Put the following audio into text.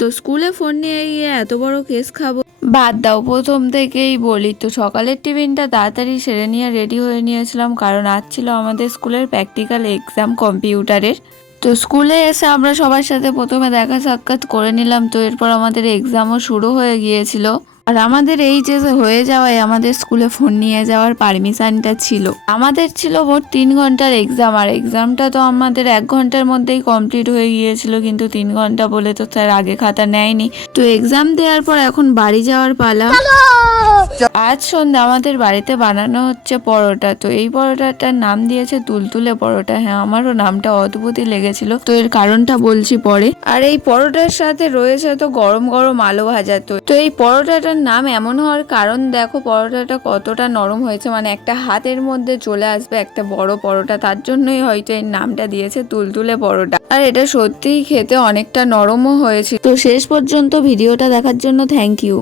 তো স্কুলে ফোন নিয়ে গিয়ে এত বড় কেস খাবো? বাদ দাও, প্রথম থেকেই বলি তো সকালের টিফিনটা তাড়াতাড়ি সেরে নিয়ে রেডি হয়ে নিয়েছিলাম, কারণ আজ ছিল আমাদের স্কুলের প্র্যাকটিক্যাল এক্সাম কম্পিউটারের। তো স্কুলে এসে আমরা সবার সাথে প্রথমে দেখা সাক্ষাৎ করে নিলাম। তো এরপর আমাদের এক্সামও শুরু হয়ে গিয়েছিল। আর আমাদের এই যে হয়ে যাওয়ায় আমাদের স্কুলে ফোন নিয়ে যাওয়ার পারমিশনটা ছিল। আমাদের ছিল মোট 3 ঘন্টার এক্সাম, আর এক্সামটা তো আমাদের 1 ঘন্টার মধ্যেই কমপ্লিট হয়ে গিয়েছিল, কিন্তু 3 ঘন্টা বলে তো স্যার আগে খাতা নেয়নি। তো এক্সাম দেওয়ার পর এখন বাড়ি যাওয়ার পালা। আজ সন্ধ্যা আমাদের বাড়িতে বানানো হচ্ছে পরোটা। তো এই পরোটাটার নাম দিয়েছে তুলতুলে পরোটা। হ্যাঁ, আমারও নামটা অদ্ভুতই লেগেছিল, তো এর কারণটা বলছি পরে। আর এই পরোটার সাথে রয়েছে তো গরম গরম আলু ভাজা। তো এই পরোটাটার নাম এমন হওয়ার কারণ দেখো পরোটাটা কতটা নরম হয়েছে, মানে একটা হাতের মধ্যে চলে আসবে একটা বড় পরোটা, তার জন্যই হয়তো এর নামটা দিয়েছে তুলতুলে পরোটা। আর এটা সত্যিই খেতে অনেকটা নরমও হয়েছে। তো শেষ পর্যন্ত ভিডিওটা দেখার জন্য থ্যাংক ইউ।